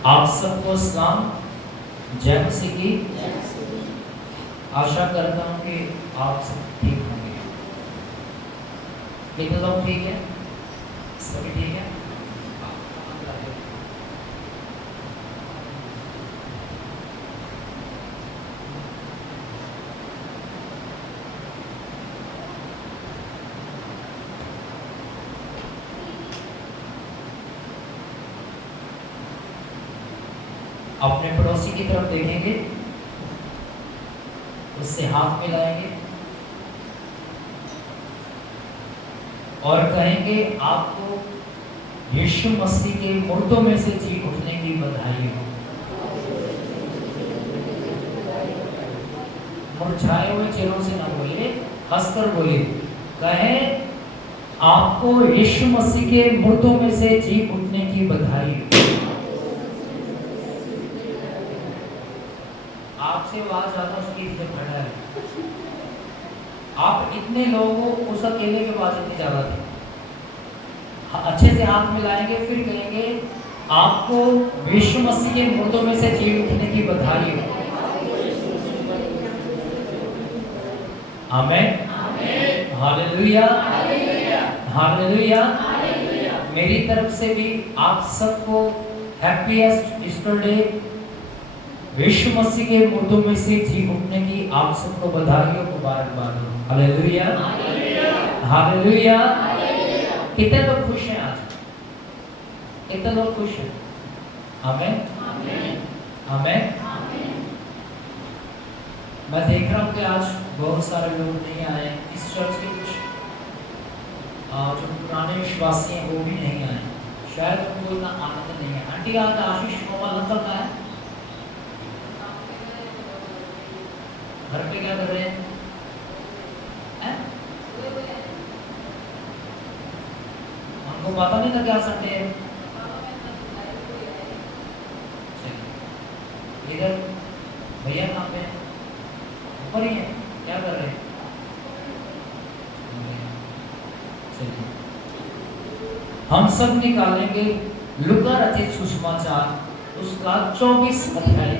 आप सबको सलाम, जय मसीह की। आशा करता हूँ कि आप सब ठीक होंगे। कितने लोग ठीक है? सभी ठीक है? अपने पड़ोसी की तरफ देखेंगे, उससे हाथ मिलाएंगे और कहेंगे आपको यीशु मसीह के मुर्दों में से जी उठने की बधाई हो। मुरझाए हुए चेहरों से ना बोले, हंसकर बोले, कहें आपको यीशु मसीह के मुर्दों में से जी उठने की बधाई हो। आपसे आवाज ज्यादा उसकी खड़ा है। आप इतने लोगों को उस अकेले की आवाज इतनी ज्यादा थी। अच्छे से हाथ मिलाएंगे, फिर कहेंगे आपको यीशु मसीह के मुर्दों में से जी उठने की बधाई हो। आमीन, हालेलुया, हालेलुया। मेरी तरफ से भी आप सबको हैप्पीएस्ट ईस्टर डे, यीशु मसीह के मुर्दों में से जी उठने की आप सबको बधाई और मुबारकबाद हो। Hallelujah, hallelujah. कितने लोग खुश हैं आज? कितने लोग खुश हैं? आमीन, आमीन। मैं देख रहा हूँ कि आज बहुत सारे लोग नहीं आए। इस चर्च के कुछ जो पुराने विश्वासी हैं वो भी नहीं आए। शायद उनको इतना आनंद नहीं है। आंटी आज आशीष मोबाइल अंकल का है, घर पे क्या कर रहे हैं? हमको पता नहीं था क्या संडे है। इधर भैया कहाँ पे? ऊपर ही है, क्या कर रहे हैं? चलिए हम सब निकालेंगे लूका रचित सुसमाचार उसका 24 अध्याय।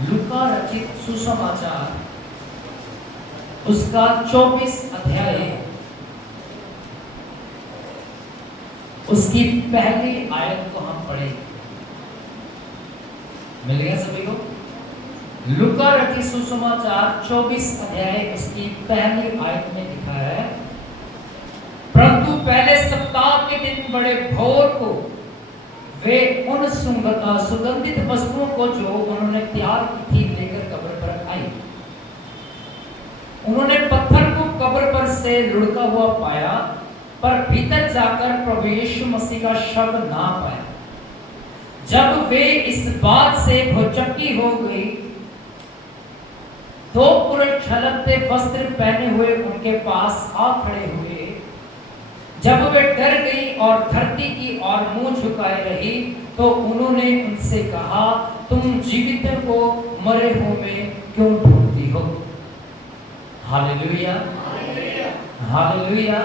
लूका रचित सुसमाचार उसका 24 अध्याय, उसकी पहली आयत को हम पढ़ेंगे। मिल गया सभी को? लूका रचित सुसमाचार 24 अध्याय उसकी पहली आयत में लिखा है, परंतु पहले सप्ताह के दिन बड़े भोर को वे उन सुगंधित वस्तुओं को जो उन्होंने तैयार की थी लेकर कब्र पर आई। उन्होंने पत्थर को कब्र पर से लुढ़का हुआ पाया, पर भीतर जाकर प्रभु यीशु मसीह का शव ना पाया। जब वे इस बात से भौचक्की हो गई तो पूरे छलकते वस्त्र पहने हुए उनके पास आ खड़े हुए। जब वे डर गई और धरती की ओर मुंह झुकाए रही तो उन्होंने उनसे कहा, तुम जीवितों को मरे हुओं में क्यों ढूंढती हो? Hallelujah, hallelujah.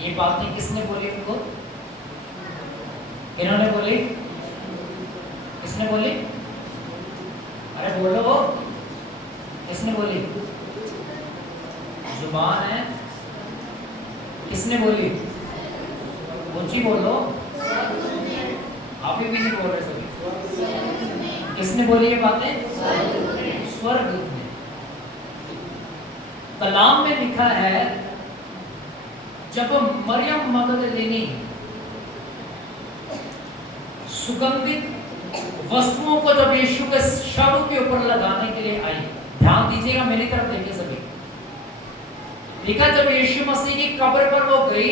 ये बातें किसने बोली उनको? इन्होंने बोली? किसने बोली? अरे बोलो, किसने बोली? जुबान है, किसने बोली? ऊंची बोलो। आप भी नहीं बोल रहे सभी। किसने बोली ये बातें? स्वर्गदूत ने। कलाम में लिखा है, जब मरियम मगदलिनी सुगंधित वस्तुओं को जब यीशु के शव के ऊपर लगाने के लिए आई, ध्यान दीजिएगा, मेरी तरफ देखिए सभी। लिखा जब यीशु मसीह की कब्र पर वो गई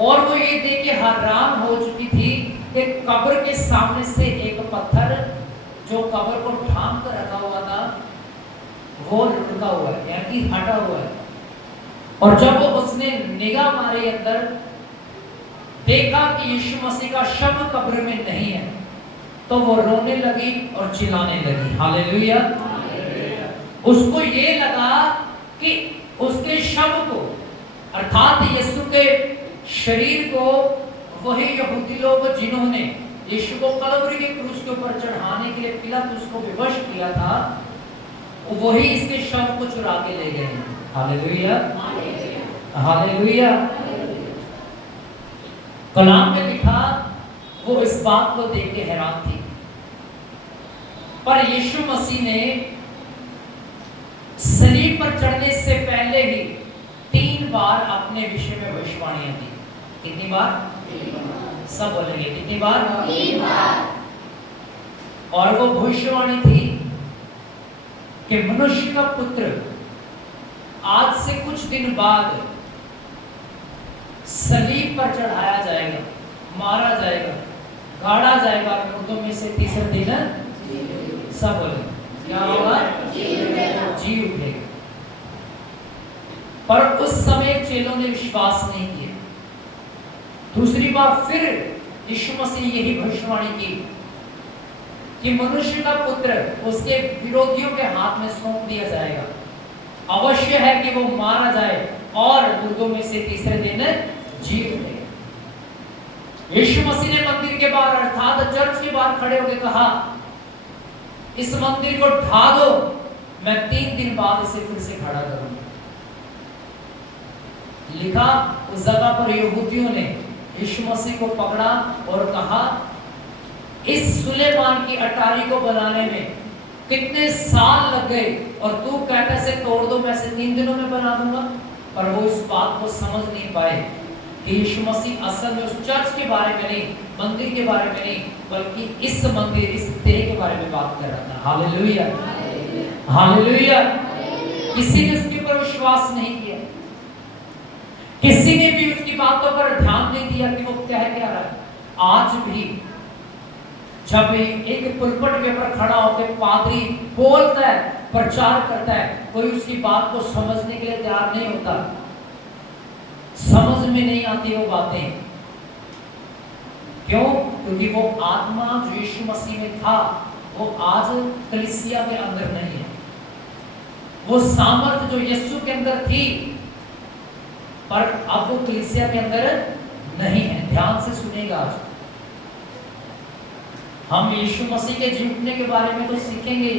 और वो ये देख के हैरान हो चुकी थी कि कब्र के सामने से एक पत्थर जो कब्र को ढांक कर रखा हुआ था वो लुढ़का हुआ है, यानी हटा हुआ है। और जब उसने निगाह मारी अंदर, देखा कि यीशु मसीह का शव कब्र में नहीं है, तो वो रोने लगी और चिल्लाने लगी। हालेलुया। उसको ये लगा कि उसके शव को अर्थात यीशु के शरीर को वही यहूदी लोग जिन्होंने यीशु को कलवरी के क्रूस के ऊपर चढ़ाने के लिए पिलातुस को विवश किया था, वही इसके शव को चुरा के ले गए। Hallelujah, hallelujah. कलाम में लिखा वो इस बात को देख के हैरान थी, पर यीशु मसीह ने सलीब पर चढ़ने से पहले ही 3 बार अपने विषय में भविष्यवाणियां दी। कितनी बार? 3 बार। सब बोलेंगे कितनी बार? 3 बार। और वो भविष्यवाणी थी कि मनुष्य का पुत्र आज से कुछ दिन बाद सलीब पर चढ़ाया जाएगा, मारा जाएगा, गाड़ा जाएगा, मुर्दों में से तीसरे दिन सब बोले क्या होगा? जी उठेगा। पर उस समय चेलों ने विश्वास नहीं किया। दूसरी बार फिर यीशु मसीह यही भविष्यवाणी की कि मनुष्य का पुत्र उसके विरोधियों के हाथ में सौंप दिया जाएगा, अवश्य है कि वो मारा जाए और मुर्दों में से तीसरे दिन जी उठेगा। यीशु मसीह ने मंदिर के बाहर अर्थात चर्च के बाहर खड़े होकर कहा, इस मंदिर को ढा दो, मैं 3 दिन बाद इसे फिर से खड़ा करूंगा। लिखा उस जगह पर यहूदियों ने यीशु मसीह को पकड़ा और कहा, इस सुलेमान की अटारी को बनाने में कितने साल लग गए और तू कहते से तोड़ दो, मैं इसे 3 दिनों में बना दूंगा। पर वो इस बात को समझ नहीं पाए कि यीशु मसीह असल में उस चर्च के बारे में नहीं, मंदिर के बारे में नहीं, बल्कि इस मंदिर, इस देह के बारे में बात कर रहा था। Hallelujah, hallelujah. किसी ने उसके ऊपर विश्वास नहीं किया, किसी ने भी उसकी बातों पर ध्यान नहीं दिया कि वो कह क्या रहा है। आज भी जब एक पुलपट के ऊपर खड़ा होकर पादरी बोलता है, प्रचार करता है, कोई उसकी बात को समझने के लिए तैयार नहीं होता, समझ में नहीं आती वो बातें। क्यों? क्योंकि वो आत्मा जो यीशु मसीह में था वो आज कलीसिया के अंदर नहीं है। वो सामर्थ जो यीशु के अंदर थी पर अब वो कलीसिया के अंदर नहीं है। ध्यान से सुनेगा, आज हम यीशु मसीह के जी उठने के बारे में तो सीखेंगे,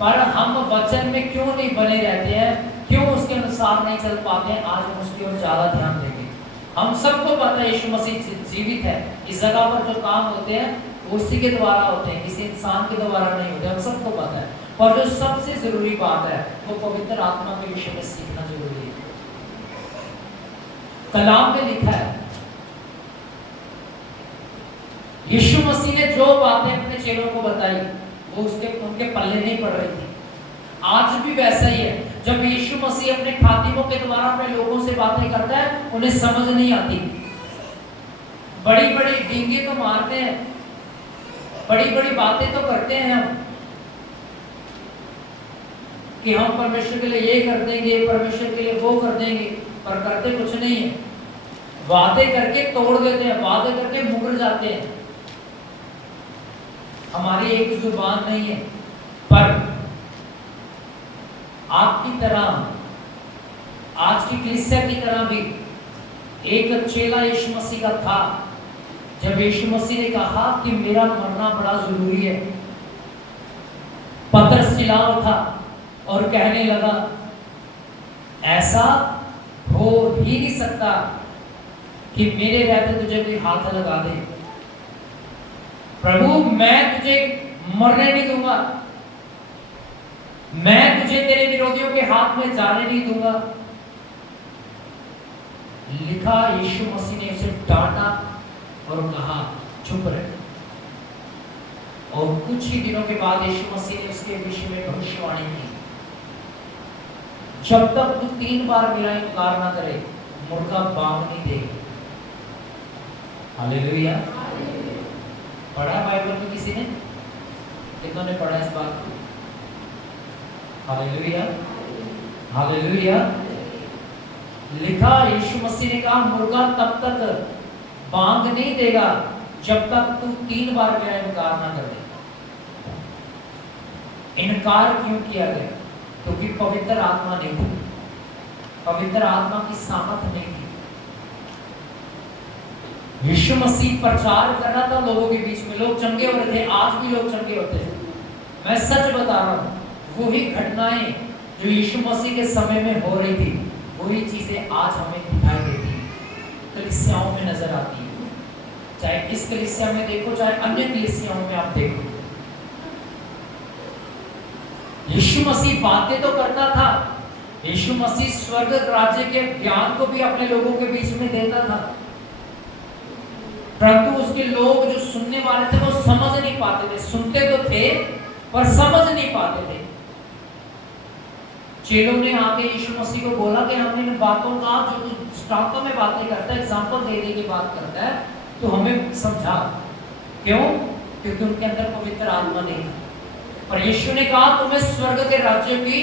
पर हम वचन में क्यों नहीं बने रहते हैं, क्यों उसके अनुसार नहीं चल पाते हैं, आज हम उसकी ओर ज्यादा ध्यान देंगे। हम सबको पता है यीशु मसीह जीवित है। इस जगह पर जो काम होते हैं वो उसी के द्वारा होते हैं, किसी इंसान के द्वारा नहीं होते, हम सबको पता है। और जो सबसे जरूरी बात है वो पवित्र आत्मा के विषय में सीखना जरूरी है। कलाम में लिखा है, यीशु मसीह ने जो बातें अपने चेलों को बताई वो उनके पल्ले नहीं पड़ रही थी। आज भी वैसा ही है, जब यीशु मसीह अपने खातिमों के द्वारा अपने लोगों से बातें करता है उन्हें समझ नहीं आती। बड़ी बड़ी डींगे तो मारते हैं, बड़ी बड़ी बातें तो करते हैं हम कि हम परमेश्वर के लिए ये कर देंगे, परमेश्वर के लिए वो कर देंगे, पर करते कुछ नहीं है। वादे करके तोड़ देते हैं, वादे करके मुकर जाते हैं। हमारी एक जुबान नहीं है, पर आपकी तरह, आज की कलीसिया की तरह भी एक चेला यीशु मसीह का था। जब यीशु मसीह ने कहा कि मेरा मरना बड़ा जरूरी है, पतरस चिल्ला उठा और कहने लगा, ऐसा हो ही नहीं सकता कि मेरे रहते तुझे कोई हाथ लगा दे। प्रभु, मैं तुझे मरने नहीं दूंगा, मैं तुझे तेरे विरोधियों के हाथ में जाने नहीं दूंगा। लिखा यीशु मसीह ने उसे डांटा और कहा चुप रहे। और कुछ ही दिनों के बाद यीशु मसीह ने उसके विषय में भविष्यवाणी की, जब तक तू 3 बार मेरा इनकार ना करे मुर्गा बांग नहीं देगा। हालेलुया। पढ़ा बाइबल में किसी ने? कितनों ने पढ़ा इस बात को? Hallelujah, hallelujah. लिखा यीशु मसीह ने कहा मुर्गा तब तक बांग नहीं देगा जब तक तू 3 बार मेरा इनकार ना कर दे। इनकार क्यों किया गया? क्योंकि पवित्र आत्मा नहीं थी, पवित्र आत्मा की सामर्थ नहीं थी। यीशु मसीह प्रचार कर रहा था लोगों के बीच में, लोग चंगे हो रहे थे, आज भी लोग चंगे होते हैं। मैं सच बता रहा हूँ, वही घटनाएं जो यीशु मसीह के समय में हो रही थी, वही चीजें आज हमें दिखाई देती है, कलीसियाओं में नजर आती है। चाहे इस कलीसिया में देखो, चाहे अन्य कलीसियाओं में आप देखो, यीशु मसीह बातें तो करता था, यीशु मसीह स्वर्ग राज्य के ज्ञान को भी अपने लोगों के बीच में देता था, परंतु उसके लोग जो सुनने वाले थे वो समझ नहीं पाते थे। सुनते तो थे पर समझ नहीं पाते थे। चेलों ने आके यीशु मसीह को बोला कि हमने इन बातों का, जो तू स्टॉक में बातें करता है, एग्जांपल दे दे के बात करता है, तो हमें समझा। क्यों? क्योंकि उनके अंदर पवित्र आत्मा नहीं था। पर यीशु ने कहा तुम्हें स्वर्ग के राज्य की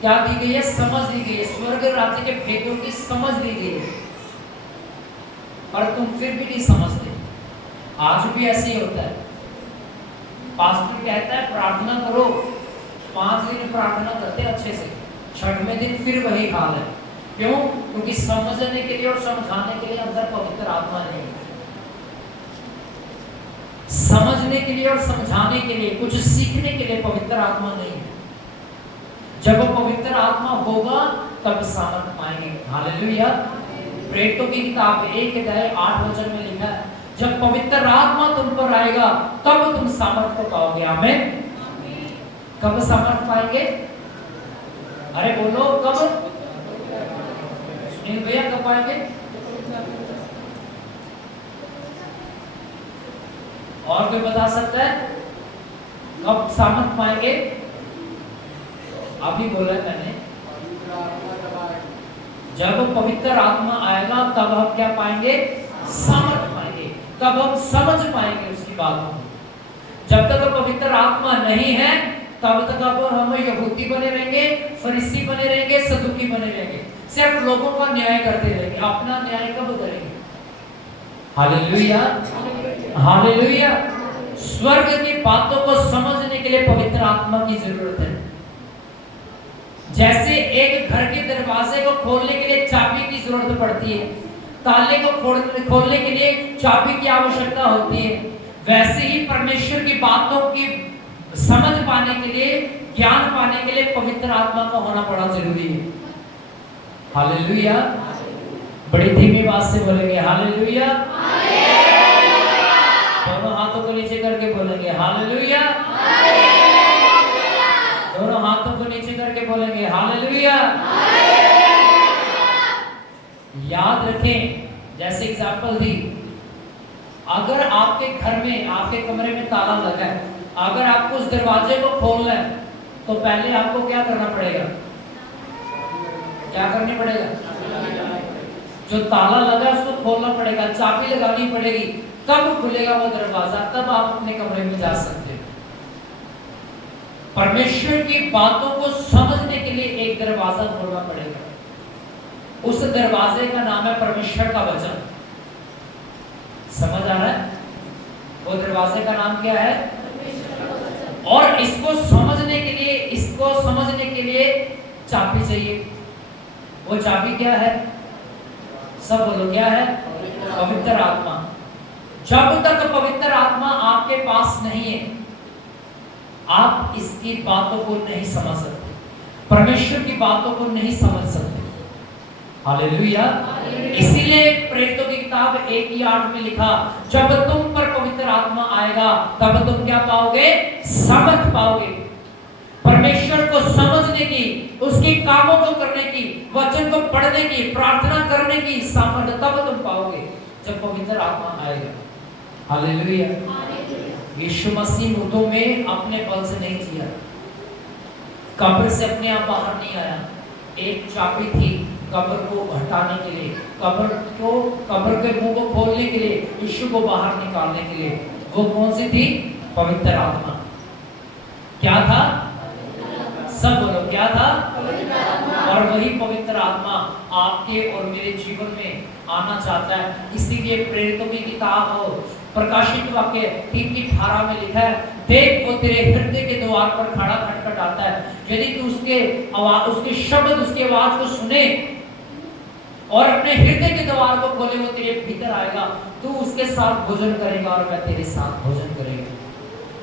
क्या दी गई है? समझ दी गई है। स्वर्ग राज्य के भेदों की समझ दी गई है, पर तुम फिर भी नहीं समझते। आज भी ऐसे ही होता है। पास्टर कहता है प्रार्थना करो, 5 दिन प्रार्थना करते अच्छे से, 6वें दिन फिर वही हाल है। क्यों? क्योंकि समझने के लिए और समझाने के लिए अंदर पवित्र आत्मा नहीं है। समझने के लिए और समझाने के लिए, कुछ सीखने के लिए पवित्र आत्मा नहीं है। जब पवित्र आत्मा होगा तब सामर्थ पाएंगे। हालेलुया। प्रेरितों की किताब 1:8 में लिखा है, जब पवित्र आत्मा तुम पर आएगा तब तुम सामर्थ को पाओगे। आमीन। कब सामर्थ पाएंगे? अरे बोलो कब? सुनील भैया कब पाएंगे? और कोई बता सकता है कब सामर्थ पाएंगे? अभी बोला मैंने, जब पवित्र आत्मा आएगा तब हम क्या पाएंगे? सामर्थ पाएंगे, तब हम समझ पाएंगे उसकी बातों को। जब तक पवित्र आत्मा नहीं है तब तक हम यहूदी बने रहेंगे, फरीसी बने रहेंगे, सदुकी बने रहेंगे, सिर्फ लोगों का न्याय करते रहेंगे। अपना न्याय कब करेंगे? Hallelujah, hallelujah. स्वर्ग की बातों को समझने के लिए पवित्र आत्मा की जरूरत है। जैसे एक घर के दरवाजे को खोलने के लिए चाबी की जरूरत पड़ती है, ताले को खोलने के लिए चाबी की आवश्यकता होती है, वैसे ही परमेश्वर की बातों की समझ पाने के लिए, ज्ञान पाने के लिए पवित्र आत्मा का होना बड़ा जरूरी है। हालेलुया। बड़ी धीमी बात से बोलेंगे हालेलुया। दोनों हाथों को नीचे करके बोलेंगे हालेलुया। दोनों हाथों को नीचे करके बोलेंगे हालेलुया। याद रखें, जैसे एग्जांपल दी, अगर आपके घर में, आपके कमरे में ताला लगा है, अगर आपको उस दरवाजे को खोलना है तो पहले आपको क्या करना पड़ेगा? क्या करनी पड़ेगा? जो ताला लगा उसको खोलना पड़ेगा, चाबी लगानी पड़ेगी, तब खुलेगा वो दरवाजा, तब आप अपने कमरे में जा सकते हो। परमेश्वर की बातों को समझने के लिए एक दरवाजा खोलना पड़ेगा। उस दरवाजे का नाम है परमेश्वर का वचन। समझ आ रहा है? वो दरवाजे का नाम क्या है? और इसको समझने के लिए चाबी चाहिए। वो चाबी क्या है? सब बोलो क्या है? पवित्र आत्मा। जब तक पवित्र आत्मा आपके पास नहीं है, आप इसकी बातों को नहीं समझ सकते, परमेश्वर की बातों को नहीं समझ सकते। हालेलुया। इसीलिए प्रेरितों की किताब 1:8 में लिखा, जब तुम पर पवित्र आत्मा आएगा तब तुम क्या पाओगे? सामर्थ पाओगे। परमेश्वर को समझने की, उसके कामों को करने की, वचन को पढ़ने की, प्रार्थना करने की सामर्थ तब तुम पाओगे जब पवित्र आत्मा आएगा। हालेलुया। यीशु मसीह मुर्दों में अपने बल से नहीं जिया, कब्र से अपने आप बाहर नहीं आया। एक चाबी थी कब्र को हटाने के लिए, कब्र के मुंह को खोलने के लिए, यीशु को बाहर निकालने के लिए। वो कौन सी थी? पवित्र आत्मा। क्या था? सब बोलो क्या था? और वही पवित्र आत्मा आपके और मेरे जीवन में आना चाहता है। इसीलिए प्रेरितों की किताब प्रकाशित वाक्य 3:18 में लिखा है, देख वो तेरे हृदय के द्वार पर खड़ा खटखटाता है। यदि तू उसके आवाज, उसके शब्द, उसकी आवाज को सुने और अपने हृदय के द्वार को खोले, वो तेरे भीतर आएगा, तू उसके साथ भोजन करेगा और वह तेरे साथ भोजन करेगा।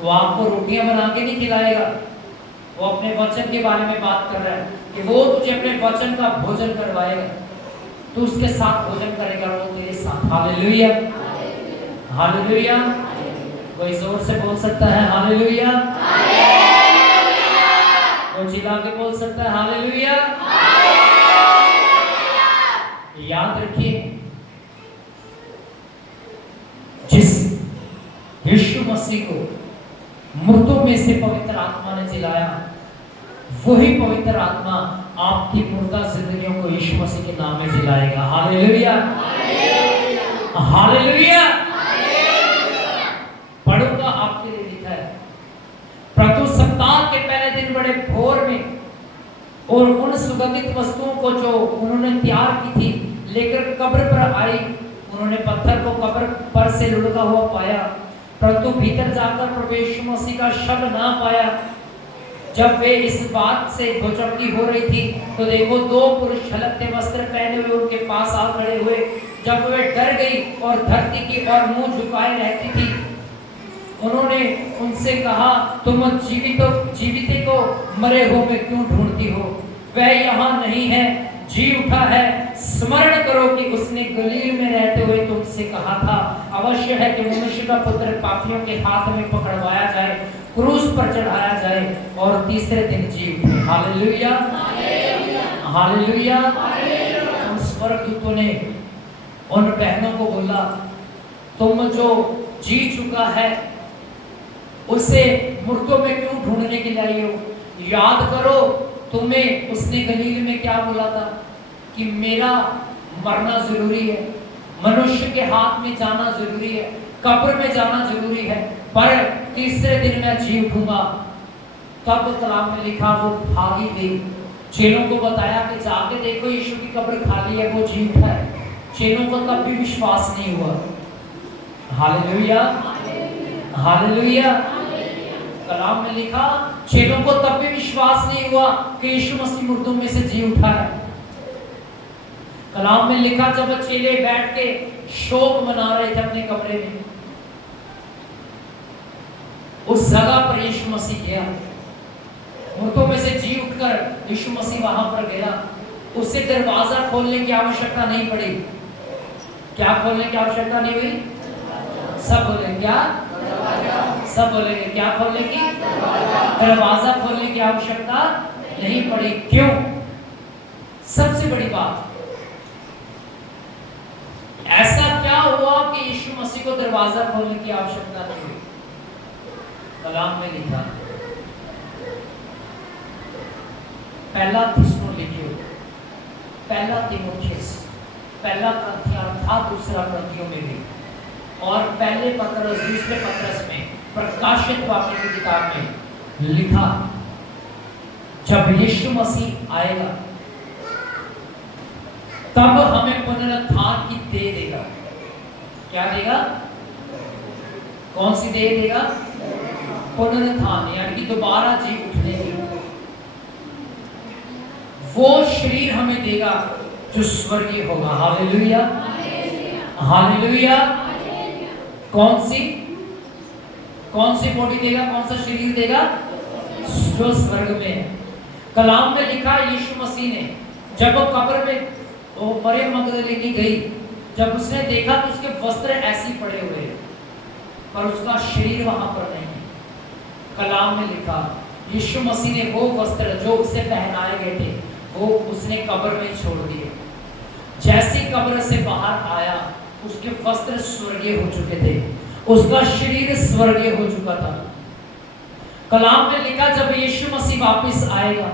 वो आपको रोटियां बना के नहीं खिलाएगा, वो अपने वचन के बारे में बात कर रहा है कि वो तुझे अपने वचन का भोजन करवाएगा, तू उसके साथ भोजन करेगा और वो तेरे साथ। Hallelujah, hallelujah. कोई जोर से बोल सकता है हालेलुया? कोई चिल्ला के बोल सकता है हालेलुया? याद रखिए, जिस यीशु मसीह को मृतों में से पवित्र आत्मा ने जिलाया, वही पवित्र आत्मा आपकी मुर्दा जिंदगियों को यीशु मसीह के नाम में जिलाएगा। Hallelujah, hallelujah. पढ़ूंगा, आपके लिए लिखा है, परंतु सप्ताह के पहले दिन बड़े भोर में और उन सुगंधित वस्तुओं को जो उन्होंने तैयार की थी लेकर कब्र पर आई, उन्होंने पत्थर को कब्र पर से लुढ़का हुआ पाया, परंतु भीतर जाकर प्रभु यीशु मसीह का शव ना पाया। जब वे इस बात से भौचक्की हो रही थी तो देखो, दो पुरुष झलकते वस्त्र पहने हुए उनके पास आ खड़े हुए। जब वे डर गई और धरती की ओर मुंह झुकाए रहती थी, उन्होंने उनसे कहा, तुम जीवित को मरे हुए में क्यों ढूंढती हो? वह यहाँ नहीं है, जी उठा है। स्मरण करो कि उसने गलील में रहते हुए तुमसे कहा था, अवश्य है कि मनुष्य का पुत्र पापियों के हाथ में पकड़वाया जाए, क्रूस पर चढ़ाया जाए और तीसरे दिन जी उठे। Hallelujah, hallelujah. उन स्वर्गदूतों ने उन बहनों को बोला, तुम जो जी चुका है उसे मृतों में क्यों ढूंढने के लिए आई हो? याद करो, तुम्हें उसने गलील में क्या बोला था कि मेरा मरना जरूरी है, मनुष्य के हाथ में जाना जरूरी है, कब्र में जाना जरूरी है, पर तीसरे दिन मैं जी उठूंगा। तब कलाम में लिखा, वो भागी गई, चेलों को बताया कि जाके देखो यीशु की कब्र खाली है, वो जी उठा है। चेलों को तब भी विश्वास नहीं हुआ। Hallelujah, hallelujah. कलाम में लिखा, चेलों को तब भी विश्वास नहीं हुआ कि यीशु मसीह मुर्दों में से जी उठा है। कलाम में लिखा, जब चेले बैठ के शोक मना रहे थे अपने कमरे में, उस जगह पर यीशु मसीह गया, मुर्दों में से जी उठकर यीशु मसीह वहां पर गया। उससे दरवाजा खोलने की आवश्यकता नहीं पड़ी। क्या खोलने की आवश्यकता नहीं हुई? सब बोले क्या? सब बोलेंगे क्या खोलने की? दरवाजा खोलने की आवश्यकता नहीं पड़ी। क्यों? सबसे बड़ी बात, ऐसा क्या हुआ कि यीशु मसीह को दरवाजा खोलने की आवश्यकता नहीं हुई? कलाम में लिखा, पहला थिस्सलुनीकियों, पहला तीमुथियुस, पहला करंथियों था, दूसरा करंथियों में भी, और पहले पत्रस, दूसरे पत्रस में, प्रकाशित वाक्य की किताब में लिखा, जब यीशु मसीह आएगा तब हमें पुनरुत्थान की देह देगा। क्या देगा? कौन सी देह देगा? पुनरुत्थान, यानी कि दोबारा जी उठने की। वो शरीर हमें देगा जो स्वर्गीय होगा। Hallelujah, hallelujah. कौन सी बॉडी देगा? कौन सा शरीर देगा? जो स्वर्ग में है। कलाम में लिखा, यीशु मसीह ने जब वो कब्र में मरियम मगदलीनी गई, जब उसने देखा तो उसके वस्त्र ऐसे पड़े हुए पर उसका शरीर वहां पर नहीं है। कलाम में लिखा, यीशु मसीह ने वो वस्त्र जो उसे पहनाए गए थे वो उसने कब्र में छोड़ दिए। जैसे कब्र से बाहर आया, उसके वस्त्र स्वर्गीय हो चुके थे, उसका शरीर स्वर्गीय हो चुका था। कलाम में लिखा, जब यीशु मसीह वापस आएगा,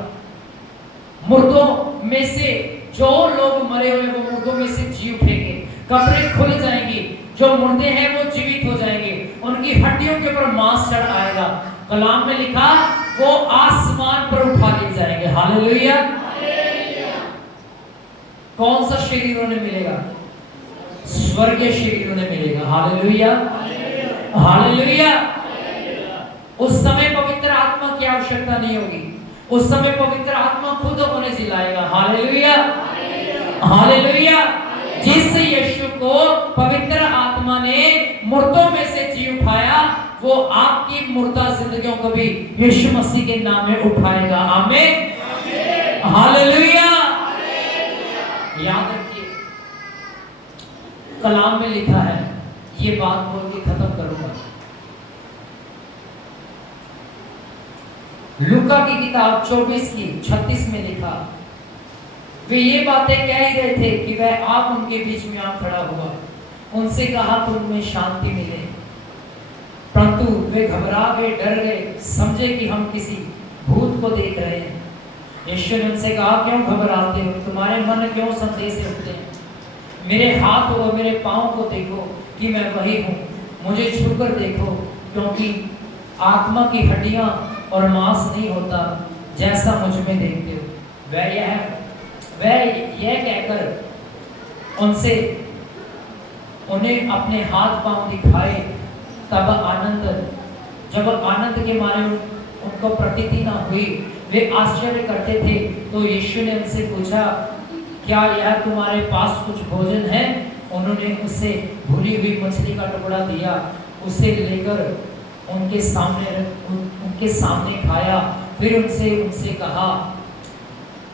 मुर्दों में से जो लोग मरे हुए वो मुर्दों में से जी उठेंगे, कब्रें खुल जाएंगी, जो मुर्दे हैं वो जीवित हो जाएंगे, उनकी हड्डियों के ऊपर मांस चढ़ आएगा। कलाम में लिखा, वो आसमान पर उठा लिए जाएंगे। हालेलुया। कौन सा शरीर उन्हें मिलेगा? स्वर्गीय शरीर उन्हें मिलेगा। हालेलुया। हालेलुया। उस समय पवित्र आत्मा की आवश्यकता नहीं होगी, उस समय पवित्र आत्मा खुद उन्हें जिलाएगा। Hallelujah, hallelujah. जिस यीशु को पवित्र आत्मा ने मुर्दों में से जी उठाया, वो आपकी मुर्दा जिंदगियों को भी यीशु मसीह के नाम में उठाएगा। आमीन, हालेलुया। याद रखिए, कलाम में लिखा है, ये बात बोल के खत्म करूंगा। लूका की किताब 24 की 36 में लिखा, वे ये बातें कह ही रहे थे कि वह आप उनके बीच में आ खड़ा हुआ, उनसे कहा तुम में शांति मिले। परंतु वे घबरा गए, डर गए, समझे कि हम किसी भूत को देख रहे हैं। यीशु ने उनसे कहा, क्यों घबराते हो, तुम्हारे मन क्यों संदेह से उठते हैं? मेरे हाथ और मेरे पाँव को देखो कि मैं वही हूँ, मुझे छूकर देखो, क्योंकि आत्मा की हड्डियाँ और मांस नहीं होता जैसा मुझ में देखते हो। वह यह कहकर उन्हें अपने हाथ पांव दिखाए। तब जब आनंद के मारे उनको प्रतीति न हुई, वे आश्चर्य करते थे। तो यीशु ने उनसे पूछा, क्या यह तुम्हारे पास कुछ भोजन है? उन्होंने उसे भुनी हुई मछली का टुकड़ा दिया, उसे लेकर उनके सामने खाया। फिर उनसे कहा,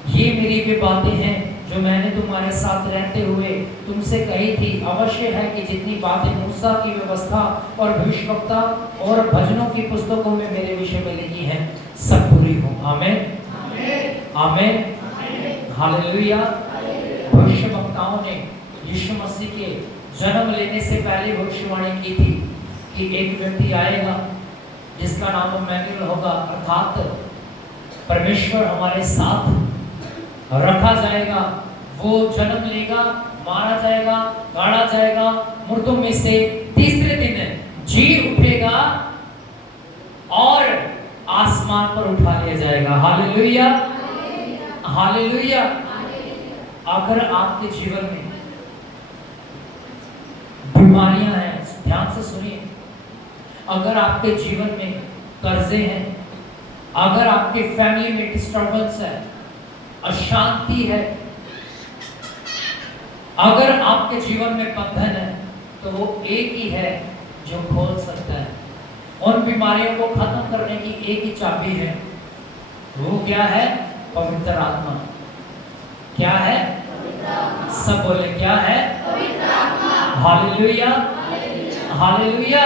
ये मेरी वे बातें हैं जो मैंने तुम्हारे साथ रहते हुए तुमसे कही थी। अवश्य है कि जितनी बातें मूसा की व्यवस्था और भविष्यवक्ता और भजनों की पुस्तकों में मेरे विषय में लिखी हैं, सब पूरी हो। आमीन, आमीन, हालेलुया। भविष्यवक्ताओं ने यीशु मसीह के जन्म लेने से पहले भविष्यवाणी की थी कि एक व्यक्ति आएगा जिसका नाम इम्मानुएल होगा, अर्थात परमेश्वर हमारे साथ रखा जाएगा। वो जन्म लेगा, मारा जाएगा, गाड़ा जाएगा, मुर्दों में से तीसरे दिन जी उठेगा और आसमान पर उठा लिया जाएगा। Hallelujah, hallelujah. अगर आपके जीवन में बीमारियां हैं, ध्यान से सुनिए, अगर आपके जीवन में कर्जे हैं, अगर आपके फैमिली में डिस्टर्बेंस है, अशांति है, अगर आपके जीवन में बंधन है, तो वो एक ही है जो खोल सकता है। उन बीमारियों को खत्म करने की एक ही चाबी है, वो क्या है? पवित्र आत्मा। क्या है? सब बोले, क्या है? Hallelujah, hallelujah.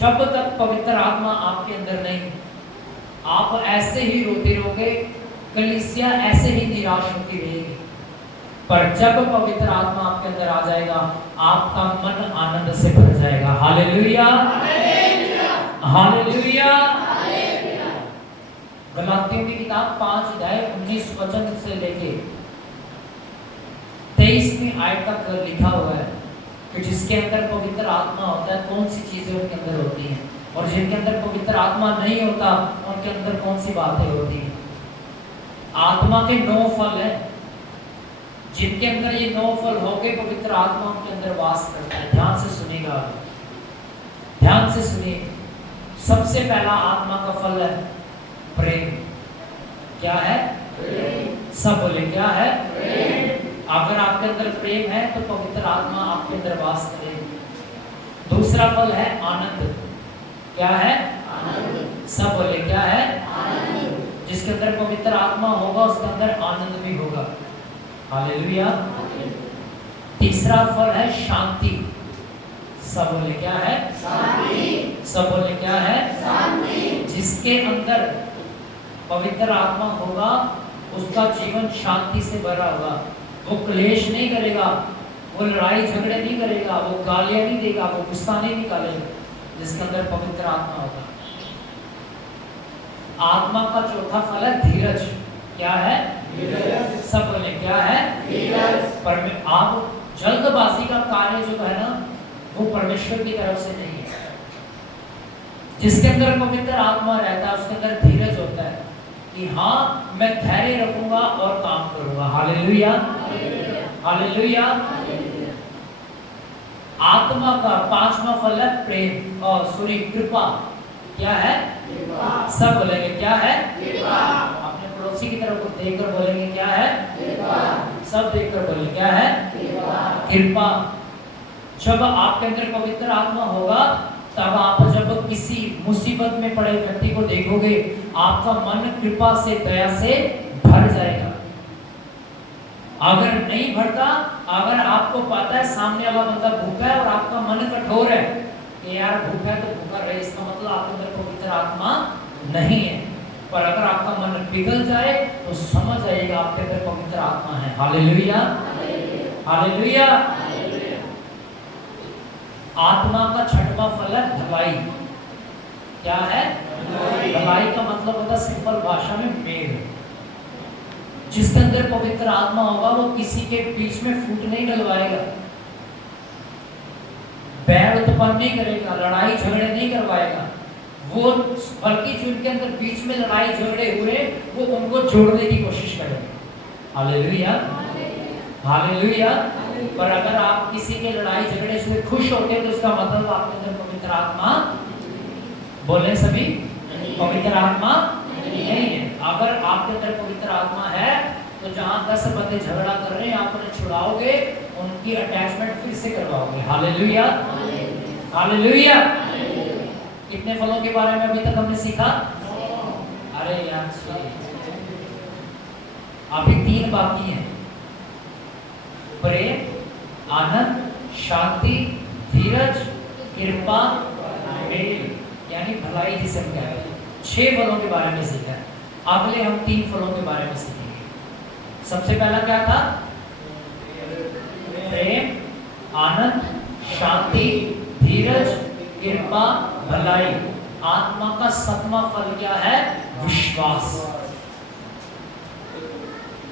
जब तक पवित्र आत्मा आपके अंदर नहीं, आप ऐसे ही रोते रहोगे, कलीसिया ऐसे ही निराश होती रहेगी। पर जब पवित्र आत्मा आपके अंदर आ जाएगा, आपका मन आनंद से भर जाएगा। Hallelujah, hallelujah. गलातियों की किताब 5 अध्याय 19 वचन से लेके 23वीं आयत तक लिखा हुआ है कि जिसके अंदर पवित्र आत्मा होता है, कौन सी चीजें उनके अंदर होती हैं, और जिनके अंदर पवित्र आत्मा नहीं होता, उनके अंदर कौन सी बातें होती हैं। आत्मा के 9 फल हैं, जिनके अंदर ये 9 फल होके पवित्र आत्मा उनके अंदर वास करता है। ध्यान से सुनिएगा, ध्यान से सुनिए। सबसे पहला आत्मा का फल है प्रेम। क्या है? प्रेम। सब बोले, क्या है? प्रेम। अगर आपके अंदर प्रेम है तो पवित्र आत्मा आपके अंदर वास करेगी। दूसरा फल है आनंद। क्या है? आनंद। सब बोले, क्या है? आनंद। जिसके अंदर पवित्र आत्मा होगा उसके अंदर आनंद भी होगा। हालेलुया। तीसरा फल है शांति। सब बोले, क्या है? शांति। सब बोले, क्या है? शांति। जिसके अंदर पवित्र आत्मा होगा उसका जीवन शांति से भरा होगा। वो क्लेश नहीं करेगा, वो लड़ाई झगड़े नहीं करेगा, वो गालियां नहीं देगा, वो गुस्सा नहीं निकालेगा, जिसके अंदर पवित्र आत्मा होगा। आत्मा का चौथा फल है धीरज। क्या है? धीरज। सब बोले, क्या है? धीरज। पर आप जल्दबाजी का कार्य जो है ना, वो परमेश्वर की तरफ से नहीं है। जिसके अंदर पवित्र आत्मा रहता है उसके अंदर धीरज होता है कि हाँ, मैं धैर्य रखूंगा और काम करूंगा। Hallelujah, hallelujah. आत्मा का पांचवा फल है प्रेम और सॉरी कृपा। क्या है? कृपा। सब बोलेंगे क्या है? कृपा। अपने पड़ोसी की तरफ देखकर बोलेंगे क्या है? कृपा। सब देखकर बोलेंगे क्या है? कृपा। कृपा। जब आपके अंदर पवित्र आत्मा होगा तब आप जब किसी मुसीबत में पड़े व्यक्ति को देखोगे आपका मन कृपा से दया से भर जाएगा। अगर नहीं भरता, अगर आपको पता है सामने वाला बंदा भूखा है और आपका मन कठोर है कि यार भूखा है तो भूखा रहे, इसका मतलब आपके अंदर पवित्र आत्मा नहीं है। पर अगर आपका मन पिघल जाए तो समझ आएगा आपके अंदर पवित्र आत्मा है। Hallelujah, hallelujah. आत्मा का छठवां फल है भलाई। क्या है? भलाई का मतलब होता है सिंपल भाषा में मेल। जिसके अंदर पवित्र आत्मा होगा वो किसी के बीच में फूट नहीं डलवाएगा, बैर उत्पन्न नहीं करेगा, लड़ाई झगड़े नहीं करवाएगा। वो बल्कि जो उनके अंदर बीच में लड़ाई झगड़े हुए वो उनको जोड़ने की कोशिश करेगा। Hallelujah, hallelujah. पर अगर आप किसी के लड़ाई झगड़े से खुश होते हैं तो इसका मतलब आपके अंदर पवित्र आत्मा, बोले सभी, पवित्र आत्मा नहीं है। अगर आपके अंदर पवित्र आत्मा है तो जहां 10 बंदे झगड़ा कर रहे हैं आप उन्हें छुड़ाओगे, उनकी अटैचमेंट फिर से करवाओगे। Hallelujah, hallelujah. कितने फलों के बारे में अभी तक हमने सीखा? अरे यार अभी 3 बाकी हैं। प्रेम, आनंद, शांति, धीरज, कृपा, मेल यानी भलाई जिसे हम कहते हैं। 6 फलों के बारे में सीखा है। अगले हम 3 फलों के बारे में सीखेंगे। सबसे पहला क्या था? प्रेम, आनंद, शांति, धीरज, कृपा, भलाई। आत्मा का 7वां फल क्या है? विश्वास।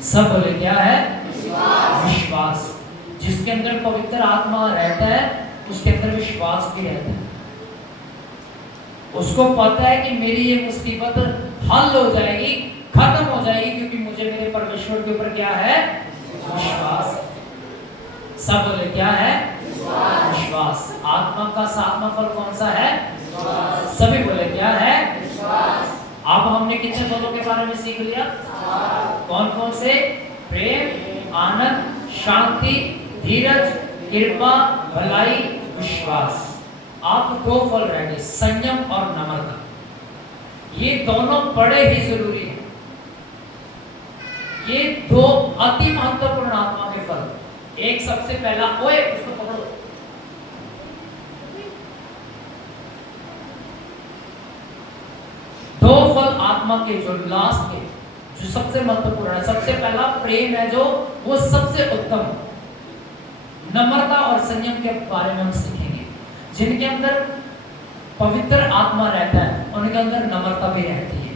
सब बोले क्या है? विश्वास। जिसके अंदर पवित्र आत्मा रहता है उसके अंदर विश्वास भी रहता है। उसको पता है कि मेरी ये मुसीबत हल हो जाएगी, खत्म हो जाएगी, क्योंकि मुझे मेरे परमेश्वर के ऊपर क्या है? विश्वास। सब बोले क्या है? विश्वास। आत्मा का 7वां फल कौन सा है? सभी बोले क्या है? अब हमने कितने फलों के बारे में सीख लिया? कौन कौन से? प्रेम, आनंद, शांति, धीरज, कृपा, भलाई, विश्वास। आप 2 फल रह गए, संयम और नम्रता। ये दोनों बड़े ही जरूरी हैं। ये 2 अति महत्वपूर्ण आत्मा के फल। एक सबसे पहला, ओए उसको पकड़ो, दो फल आत्मा के जो लास्ट के जो सबसे महत्वपूर्ण है। सबसे पहला प्रेम है जो वो सबसे उत्तम। नम्रता और संयम के बारे में हम सीखेंगे। जिनके अंदर पवित्र आत्मा रहता है उनके अंदर नम्रता भी रहती है।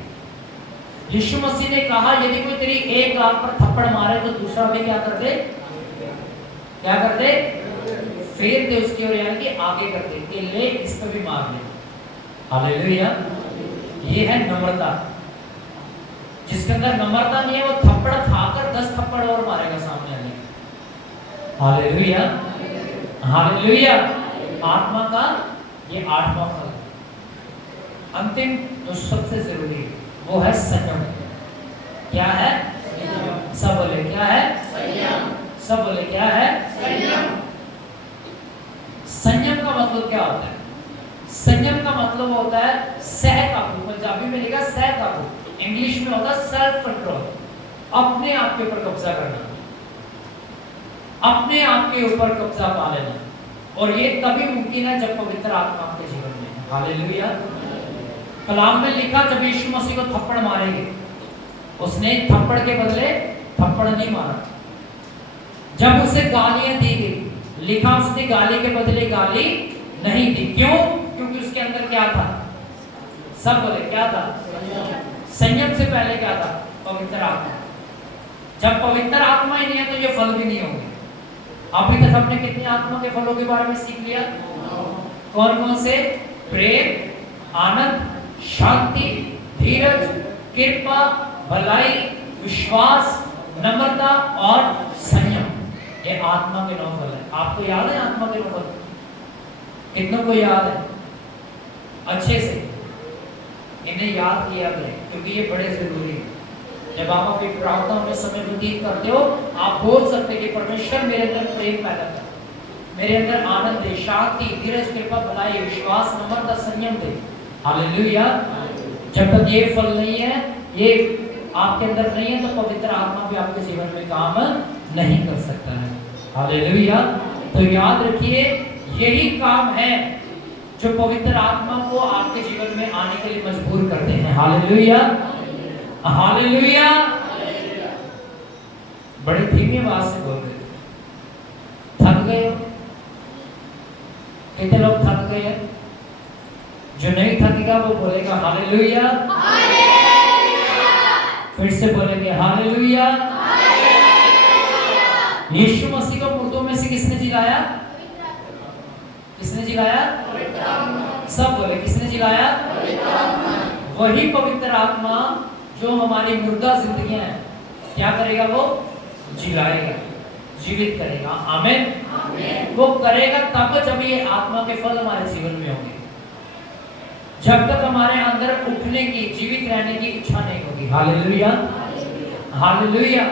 यीशु मसीह ने कहा यदि कोई तेरी एक आंख पर थप्पड़ मारे तो दूसरा भी क्या कर दे? क्या कर दे? फेर दे उसकी ओर, यानी कि आगे कर दे कि ले इस पे भी मार दे। हालेलुया। ये है नम्रता। जिसके अंदर नम्रता नहीं है वो थप्पड़ खाकर 10 थप्पड़ और मारेगा सामने वाले। Hallelujah, hallelujah. आत्मा का ये 8वां फल है। अंतिम जो सबसे जरूरी है वो है संयम। क्या है? सब बोले क्या है? संयम। सब बोले क्या है? संयम। संयम का मतलब क्या होता है? संयम का मतलब होता है सह काबू। पंजाबी में लिखा सह काबू, इंग्लिश में होता है सेल्फ कंट्रोल। अपने आप के ऊपर कब्जा करना, अपने आप के ऊपर कब्जा पा लेना। और ये तभी मुमकिन है जब पवित्र आत्मा आपके जीवन में है। हालेलुया। कलाम में लिखा जब यीशु मसीह को थप्पड़ मारेंगे, उसने थप्पड़ के बदले थप्पड़ नहीं मारा। जब उसे गालियां दी गई, लिखा उसने गाली के बदले गाली नहीं दी। क्यों? क्योंकि उसके अंदर क्या था? सब बोले क्या था? संयम से पहले क्या था? पवित्र आत्मा। जब पवित्र आत्मा ही नहीं है तो ये फल भी नहीं होंगे। अभी तक हमने कितने आत्मा के फलों के बारे में सीख लिया? कौन कौन से? प्रेम, आनंद, शांति, धीरज, कृपा, भलाई, विश्वास, नम्रता और संयम। ये आत्मा के 9 फल है। आपको याद है आत्मा के 9 फल? कितनों को याद है? अच्छे से इन्हें याद किया करें, क्योंकि ये बड़े जरूरी है। जब आप अपनी प्रार्थना में समय व्यतीत करते हो, आप बोल सकते कि परमेश्वर मेरे अंदर प्रेम पैदा कर, मेरे अंदर आनंद दे, शांति, धीरज, कृपा, भलाई, विश्वास, नम्रता, संयम दे। हालेलुया। जब तक ये फल नहीं है, ये आपके अंदर नहीं है, तो पवित्र आत्मा भी आपके जीवन में काम नहीं कर सकता है। हालेलुया। तो याद रखिए, यही काम है जो पवित्र आत्मा को आपके जीवन में आने के लिए मजबूर करते हैं। Hallelujah, hallelujah. बड़ी धीमी आवाज से बोल रहे, थक गए हो? कितने लोग थक गए हैं? जो नहीं थकेगा वो बोलेगा हालेलुया। फिर से बोलेंगे हालेलुया। यीशु मसीह को मुर्दों में से किसने जिलाया? किसने जिलाया? सब बोले, किसने जिलाया? वही पवित्र आत्मा जो हमारी मुर्दा जिंदगियां हैं, क्या करेगा? वो जिलाएगा, जीवित करेगा। आमीन। वो करेगा तब जब ये आत्मा के फल हमारे जीवन में होंगे। जब तक हमारे अंदर उठने की, जीवित रहने की इच्छा नहीं होगी। Hallelujah, hallelujah.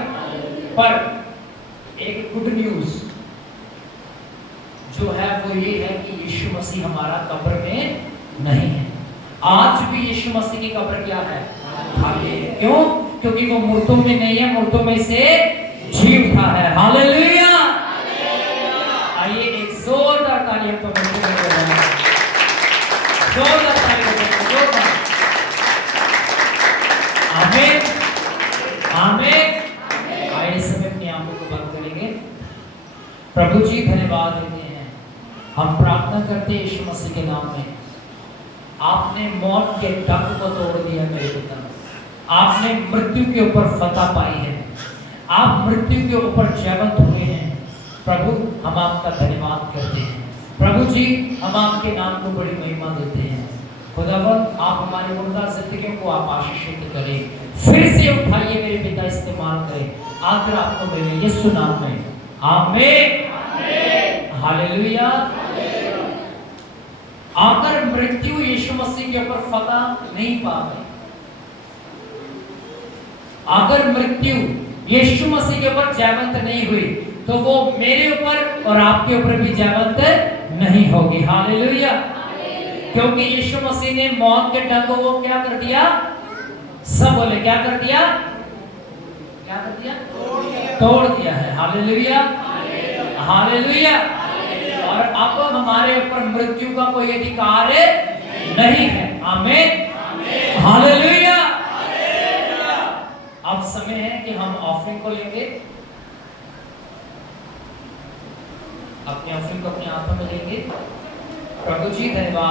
पर एक गुड न्यूज जो है वो ये है कि यीशु मसीह हमारा कब्र में नहीं है। आज भी यीशु मसीह की कब्र क्या है? खाली है। क्यों? क्योंकि वो मुर्दों में नहीं है, मुर्दों में से जी उठा है। हालेलुया। आइए एक जोरदार ताली हम परमेश्वर को दें। जोरदार ताली बजाएं, जोरदार। आमीन, आमीन। आइए सब अपनी आंखों को बंद करेंगे। प्रभु जी धन्यवाद देते हैं, हम प्रार्थना करते हैं यीशु मसीह के नाम में। आपने मौत के डंक को तोड़ दिया मेरे पिता, आपने मृत्यु के ऊपर फतह पाई है, आप मृत्यु के ऊपर जयवंत हुए हैं। प्रभु हम आपका धन्यवाद करते हैं। प्रभु जी हम आपके नाम को बड़ी महिमा देते हैं। खुदावन आप हमारी मुर्दा जिंदगियों को आप आशीषित करें, फिर से उठाइए मेरे पिता, इस्तेमाल करें, आकर आपको मिले यीशु नाम में। आमीन, हालेलुया। अगर मृत्यु यीशु मसीह के ऊपर फतह नहीं पा गई, अगर मृत्यु यीशु मसीह के ऊपर जयवंत नहीं हुई, तो वो मेरे ऊपर और आपके ऊपर भी जयवंत नहीं होगी। हालेलुया। क्योंकि यीशु मसीह ने मौत के डंक को क्या कर दिया? सब बोले क्या कर दिया? क्या कर दिया? तोड़ दिया है। Hallelujah, hallelujah. और अब हमारे ऊपर मृत्यु का कोई अधिकार नहीं है। आमीन, हालेलुया। अब समय है कि हम ऑफरिंग को लेंगे, अपने ऑफरिंग को अपने हाथों में लेंगे। प्रभु जी धन्यवाद।